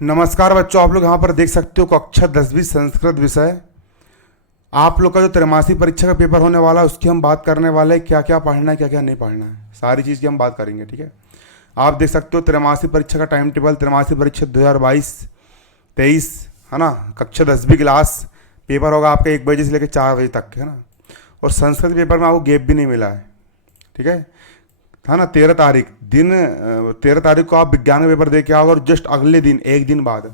नमस्कार बच्चों, आप लोग यहाँ पर देख सकते हो कक्षा 10वीं संस्कृत विषय। आप लोग का जो त्रैमासिक परीक्षा का पेपर होने वाला है उसकी हम बात करने वाले हैं। क्या क्या पढ़ना है, क्या क्या नहीं पढ़ना है, सारी चीज़ की हम बात करेंगे। ठीक है, आप देख सकते हो त्रैमासिक परीक्षा का टाइम टेबल। त्रैमासिक परीक्षा 2022-23 है ना। कक्षा 10वीं क्लास पेपर होगा आपका 1 बजे से लेकर 4 बजे तक, है ना। और संस्कृत पेपर में आपको गैप भी नहीं मिला है। ठीक है ना। 13 तारीख को आप विज्ञान का पेपर दे के आओगे और जस्ट अगले दिन, एक दिन बाद,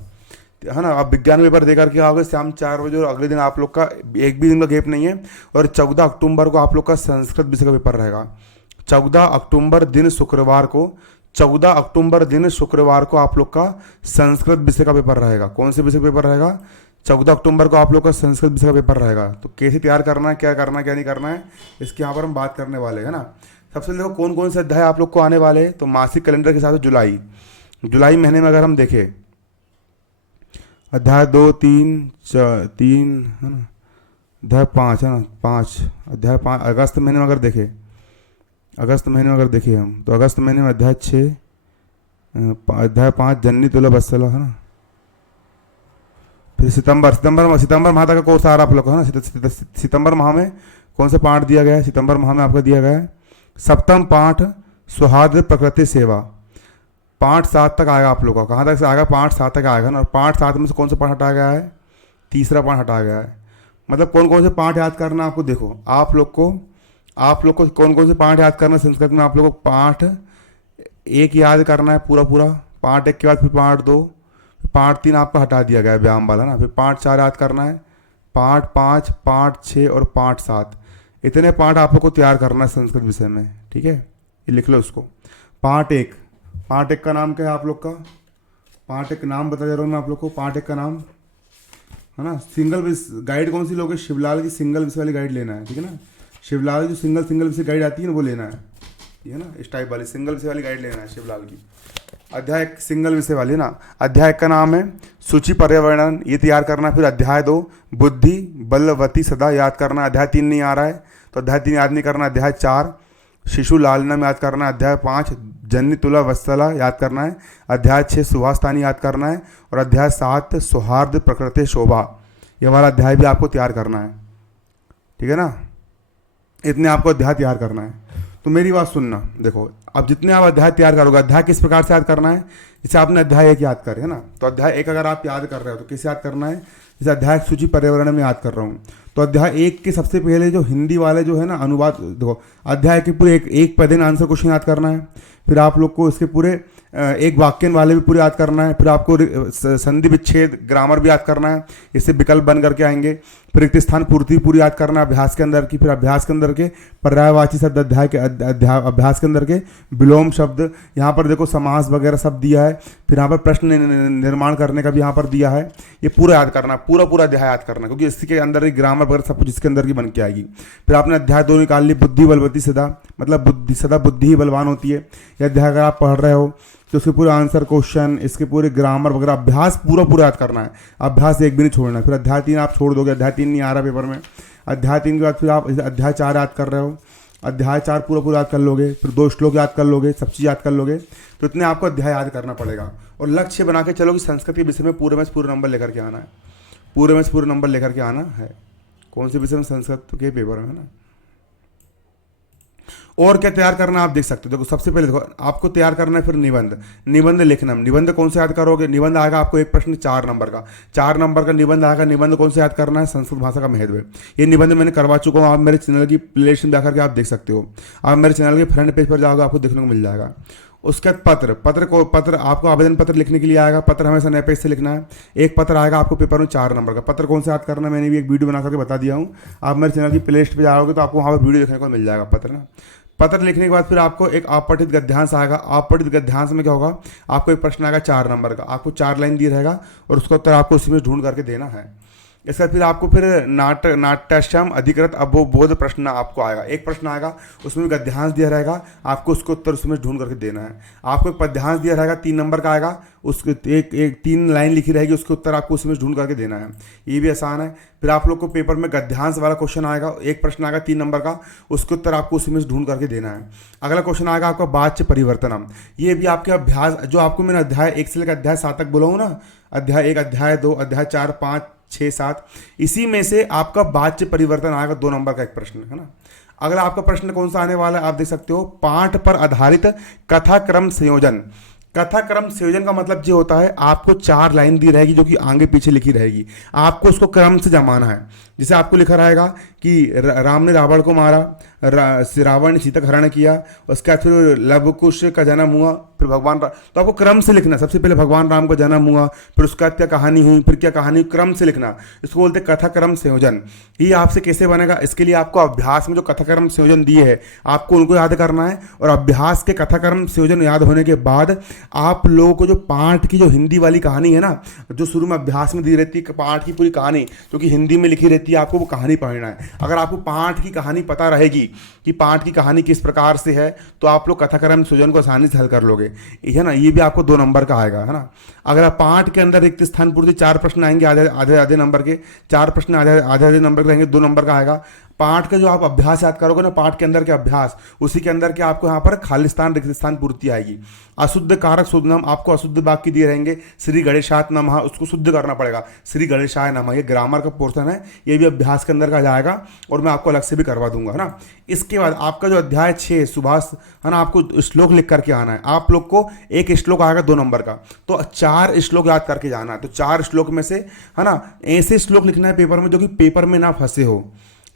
है ना, आप विज्ञान पेपर दे करके आओगे शाम 4 बजे। और अगले दिन आप लोग का एक भी दिन का गैप नहीं है। और 14 अक्टूबर को आप लोग का संस्कृत विषय का पेपर रहेगा। 14 अक्टूबर दिन शुक्रवार को, 14 अक्टूबर दिन शुक्रवार को आप लोग का संस्कृत विषय का पेपर रहेगा। कौन से विषय का पेपर रहेगा? 14 अक्टूबर को आप लोग का संस्कृत विषय का पेपर रहेगा। तो कैसे तैयार करना है, क्या करना है, क्या नहीं करना है, इसके यहाँ पर हम बात करने वाले हैं, है ना। सबसे पहले देखो कौन कौन से अध्याय आप लोग को आने वाले हैं। तो मासिक कैलेंडर के हिसाब से जुलाई महीने में अगर हम देखें, अध्याय 2, 3 है ना, अध्याय 5 है ना, 5 अध्याय 5। अगस्त महीने में अगर देखें, हम तो अगस्त महीने में अध्याय 6, अध्याय 5 जन्नी तुला बत्सला, है ना। फिर सितंबर माह तक का कोर्स आ रहा है आप लोग को, है ना। सितंबर माह में कौन सा पाठ दिया गया है? सितंबर माह में आपका दिया गया है सप्तम पाठ सौहार्द प्रकृति सेवा। पाठ 7 तक आएगा आप लोग का। कहाँ तक से आएगा? पाठ 7 तक आएगा ना। और पाठ 7 में से कौन सा पाठ हटाया गया है? तीसरा पाठ हटाया गया है। मतलब कौन कौन से पाठ याद करना आपको, देखो आप लोग को कौन कौन से पाठ याद करना है संस्कृत में। आप लोग को पाठ 1 याद करना है पूरा पूरा। पाठ 1 के बाद फिर पाठ 2, पाठ 3 आपका हटा दिया गया है व्यायाम वाला ना। फिर पाठ 4 याद करना है, पाठ 5, पाठ 6 और पाठ 7। इतने पाठ आप लोग को तैयार करना है संस्कृत विषय में। ठीक है, ये लिख लो उसको। पाठ 1 का नाम क्या है आप लोग का? पाठ 1 नाम बता दे रहा हूँ मैं आप लोग को। पाठ 1 का नाम, है ना, सिंगल गाइड कौन सी लोगे? शिवलाल की सिंगल विषय वाली गाइड लेना है। ठीक है ना, शिवलाल की जो सिंगल विषय गाइड आती है ना वो लेना है। ठीक है ना, इस टाइप वाली सिंगल विषय वाली गाइड लेना है शिवलाल की। अध्याय 1 सिंगल विषय वाली ना। अध्याय 1 का नाम है सूची पर्यावरण, ये तैयार करना। फिर अध्याय 2 बुद्धि बलवती सदा याद करना। अध्याय 3 नहीं आ रहा है तो अध्याय 3 याद नहीं करना। अध्याय 4 शिशु लालना में याद करना है। अध्याय 5 जन्नी तुला वत्सला याद करना है। अध्याय 6 सुहास्थानी याद करना है। और अध्याय 7 सौहार्द प्रकृति शोभा, ये वाला अध्याय भी आपको तैयार करना है। ठीक है ना, इतने आपको अध्याय तैयार करना है। तो मेरी बात सुनना, देखो अब जितने आप अध्याय तैयार करोगे, अध्याय किस प्रकार से याद करना है? जैसे आपने अध्याय 1 याद करे, है ना, तो अध्याय 1 अगर आप याद कर रहे हो तो कैसे याद करना है? जैसे अध्याय सूची पर्यावरण में याद कर रहा हूँ तो अध्याय 1 के सबसे पहले जो हिंदी वाले जो है ना अनुवाद, देखो अध्याय के पूरे एक पद आंसर क्वेश्चन याद करना है। फिर आप लोग को इसके पूरे एक वाक्यन वाले भी पूरे याद करना है। फिर आपको संधि विच्छेद ग्रामर भी याद करना है, इससे विकल्प बन करके आएंगे। फिर रिक्त स्थान पूर्ति पूरी याद करना है अभ्यास के अंदर की। फिर अभ्यास के अंदर के पर्यायवाची शब्द अध्याय के अभ्यास के अंदर के विलोम शब्द, यहाँ पर देखो समास वगैरह सब दिया है। फिर यहाँ पर प्रश्न निर्माण करने का भी यहाँ पर दिया है। ये पूरा याद करना, पूरा अध्याय याद करना, क्योंकि इसके अंदर ही ग्रामर वगैरह सब कुछ इसके अंदर की बन के आएगी। फिर आपने अध्याय 2 निकाल ली बुद्धि बलवती सदा, मतलब बुद्धि सदा बुद्धि ही बलवान होती है। यह अध्याय अगर आप पढ़ रहे हो तो उसके पूरे आंसर क्वेश्चन, इसके पूरे ग्रामर वगैरह अभ्यास पूरा याद करना है। अभ्यास एक भी नहीं छोड़ना है। फिर अध्याय 3 आप छोड़ दोगे, अध्याय 3 नहीं आ रहा पेपर में। अध्याय 3 के बाद फिर आप अध्याय 4 याद कर रहे हो, अध्याय 4 पूरा याद कर लोगे। फिर 2 श्लोक याद कर लोगे, सब चीज़ याद कर लोगे। तो इतने आपको अध्याय याद करना पड़ेगा। और लक्ष्य बना के चलो कि संस्कृत के विषय में पूरे में पूरे नंबर लेकर के आना है। पूरे में पूरे नंबर लेकर के आना है। कौन से विषय में? संस्कृत के पेपर में, है ना। और क्या तैयार करना आप देख सकते हो। देखो सबसे पहले देखो आपको तैयार करना है फिर निबंध लिखना। निबंध कौन से याद करोगे? निबंध आएगा आपको एक प्रश्न 4 नंबर का, 4 नंबर का निबंध आएगा। निबंध कौन से याद करना है? संस्कृत भाषा का महत्व। ये निबंध मैंने करवा चुका हूँ, आप मेरे चैनल की प्लेलिस्ट में जाकर के आप देख सकते हो। आप मेरे चैनल के फ्रंट पेज पर जाओगे आपको देखने को मिल जाएगा। उसके बाद पत्र आपको आवेदन पत्र लिखने के लिए आएगा। पत्र हमेशा नए पेज से लिखना है। एक पत्र आएगा आपको पेपर में 4 नंबर का। पत्र कौन से याद करना है मैंने भी एक वीडियो बना करके बता दिया हूँ। आप मेरे चैनल की प्लेलिस्ट पे जाओगे तो आपको वहाँ पर वीडियो देखने को मिल जाएगा पत्र ना। पत्र लिखने के बाद फिर आपको एक आपठित गद्यांश आएगा। आपठित गद्यांश में क्या होगा? आपको एक प्रश्न आएगा 4 नंबर का, आपको 4 लाइन दी रहेगा और उसका उत्तर आपको उसी में ढूंढ करके देना है। इसका फिर आपको फिर नाट्याश्याम अधिकृत अवबोध प्रश्न आपको आएगा, एक प्रश्न आएगा, उसमें गद्यांश दिया रहेगा, आपको उसको उत्तर उसमें ढूंढ करके देना है। आपको एक पद्यांश दिया रहेगा 3 नंबर का आएगा, उसके एक 3 लाइन लिखी रहेगी, उसके उत्तर आपको उसमें ढूंढ करके देना है, ये भी आसान है। फिर आप लोग को पेपर में गद्यांश वाला क्वेश्चन आएगा, एक प्रश्न आएगा 3 नंबर का, उसके उत्तर आपको उसमें ढूंढ करके देना है। अगला क्वेश्चन आएगा आपका वाच्य परिवर्तनम, ये भी आपके अभ्यास, जो आपको मैंने अध्याय 1 से लेकर अध्याय 7 तक बोला हूँ ना, अध्याय 1, अध्याय 2, अध्याय 4, 5, 6, 7, इसी में से आपका वाच्य परिवर्तन आएगा 2 नंबर का एक प्रश्न, है ना। अगला आपका प्रश्न कौन सा आने वाला है, आप देख सकते हो, पाठ पर आधारित कथाक्रम संयोजन। कथाक्रम संयोजन का मतलब जो होता है, आपको 4 लाइन दी रहेगी जो कि आगे पीछे लिखी रहेगी, आपको उसको क्रम से जमाना है। जैसे आपको लिखा रहेगा कि राम ने रावण को मारा, रावण ने सीता का हरण किया, उसके बाद फिर लवकुश का जन्म हुआ, फिर भगवान तो आपको क्रम से लिखना, सबसे पहले भगवान राम का जन्म हुआ, फिर उसका क्या कहानी हुई, फिर क्या कहानी, क्रम से लिखना, इसको बोलते हैं कथाक्रम संयोजन। ये आपसे कैसे बनेगा, इसके लिए आपको अभ्यास में जो कथाक्रम संयोजन दिए है आपको उनको याद करना है, और अभ्यास के कथाक्रम संयोजन याद होने के बाद आप लोगों को जो पाठ की जो हिंदी वाली कहानी है ना, जो शुरू में अभ्यास में दी रहती है पाठ की पूरी कहानी जो कि हिंदी में लिखी रहती है, आपको वो कहानी पढ़ना है। अगर आपको पाठ की कहानी पता रहेगी कि पाठ की कहानी किस प्रकार से है, तो आप लोग कथाक्रम संयोजन को आसानी से हल कर लोगे, है ना। ये भी आपको 2 नंबर का आएगा, है ना। अगर आप पाठ के अंदर रिक्त स्थान पूर्ति 4 प्रश्न आएंगे, आधे आधे नंबर के 4 प्रश्न आधे आधे नंबर के रहेंगे, 2 नंबर का आएगा। पाठ का जो आप अभ्यास याद करोगे ना, पाठ के अंदर के अभ्यास, उसी के अंदर के आपको यहाँ पर खालिस्तान रिक्त स्थान पूर्ति आएगी। अशुद्ध कारक शुद्ध नाम, आपको अशुद्ध वाक्य दिए रहेंगे, श्री गणेशाय नमः, उसको शुद्ध करना पड़ेगा, श्री गणेशाय नमः, ये ग्रामर का पोर्शन है, ये भी अभ्यास के अंदर का जाएगा और मैं आपको अलग से भी करवा दूंगा, है ना। इसके बाद आपका जो अध्याय 6 सुभाष, है ना, आपको श्लोक लिख करके आना है। आप लोग को एक श्लोक आएगा 2 नंबर का, तो 4 श्लोक याद करके जाना है। तो 4 श्लोक में से, है ना, ऐसे श्लोक लिखना है पेपर में जो कि पेपर में ना फंसे हो,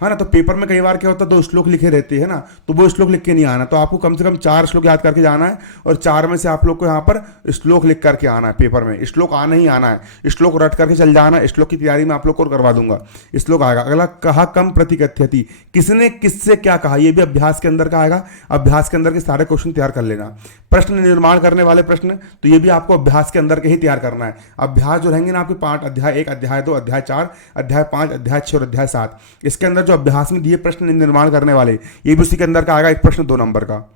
है ना। तो पेपर में कई बार क्या होता है 2 श्लोक लिखे रहते हैं ना, तो वो श्लोक लिख के नहीं आना, तो आपको कम से कम 4 श्लोक याद करके जाना है, और 4 में से आप लोग को यहाँ पर श्लोक लिख करके आना है। पेपर में श्लोक आना ही आना है, श्लोक रट करके चल जाना, श्लोक की तैयारी में आप लोग को करवा दूंगा, श्लोक आएगा। अगला कहा कम प्रतिकथ्यति, किसने किससे क्या कहा, ये भी अभ्यास के अंदर का आएगा। अभ्यास के अंदर के सारे क्वेश्चन तैयार कर लेना। प्रश्न निर्माण करने वाले प्रश्न, तो ये भी आपको अभ्यास के अंदर के ही तैयार करना है। अभ्यास जो रहेंगे ना आपके पाठ, अध्याय 1, अध्याय 2, अध्याय 4, अध्याय 5, अध्याय 6 और अध्याय 7, इसके अंदर जो अभ्यास में दिए प्रश्न निर्माण करने वाले, ये भी उसी के अंदर का आएगा, एक प्रश्न 2 नंबर का।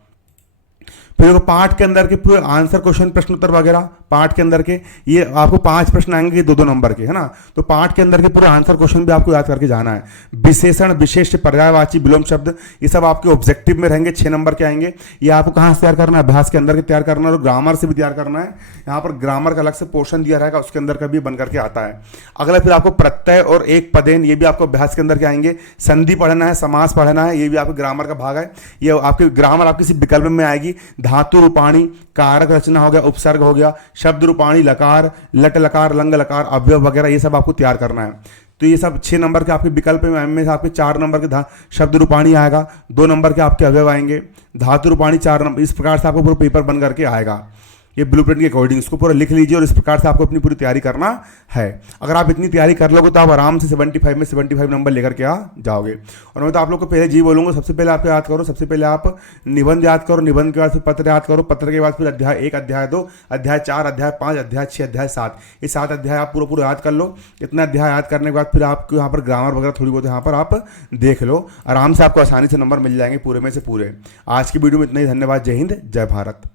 फिर पाठ के अंदर के पूरे आंसर क्वेश्चन प्रश्न उत्तर वगैरह, पाठ के अंदर के ये आपको 5 प्रश्न आएंगे 2-2 नंबर के, है ना। तो पाठ के अंदर के पूरे आंसर क्वेश्चन भी आपको याद करके जाना है। विशेषण, विशेष, पर्यायवाची, विलोम शब्द, ये सब आपके ऑब्जेक्टिव में रहेंगे, 6 नंबर के आएंगे। ये आपको कहाँ से तैयार करना है, अभ्यास के अंदर के तैयार करना है, और ग्रामर से भी तैयार करना है। यहाँ पर ग्रामर का अलग से पोर्शन दिया रहेगा, उसके अंदर का भी बन करके आता है। अगला फिर आपको प्रत्यय और एक पदेन, ये भी आपको अभ्यास के अंदर के आएंगे। संधि पढ़ना है, समास पढ़ना है, ये भी आपके ग्रामर का भाग है। ये आपके ग्रामर आपकी किसी विकल्प में आएगी। धातु रूपाणी, कारक रचना हो गया, उपसर्ग हो गया, शब्द रूपाणी, लकार, लट लकार, लंग लकार, अवयव वगैरह, ये सब आपको तैयार करना है। तो ये सब 6 नंबर के आपके विकल्प में से आपके 4 नंबर के शब्द रूपाणी आएगा, 2 नंबर के आपके अवयव आएंगे, धातु रूपाणी 4 नंबर। इस प्रकार से आपको पूरा पेपर बन करके आएगा। ये ब्लूप्रिंट के अकॉर्डिंग इसको पूरा लिख लीजिए, और इस प्रकार से आपको अपनी पूरी तैयारी करना है। अगर आप इतनी तैयारी कर लोगे तो आप आराम से 75 में 75 नंबर लेकर के आ जाओगे। और मैं तो आप लोग को पहले जी बोलूँगा, सबसे पहले आप याद करो, सबसे पहले आप निबंध याद करो, निबंध के बाद फिर पत्र याद करो, पत्र के बाद फिर अध्याय 1, अध्याय 2, अध्याय 4, अध्याय 5, अध्याय 6, अध्याय 7, ये 7 अध्याय आप पूरा याद कर लो। इतना अध्याय याद करने के बाद फिर आपको यहाँ पर ग्रामर वगैरह थोड़ी बहुत यहाँ पर आप देख लो, आराम से आपको आसानी से नंबर मिल जाएंगे पूरे में से पूरे। आज की वीडियो में इतना ही, धन्यवाद, जय हिंद, जय भारत।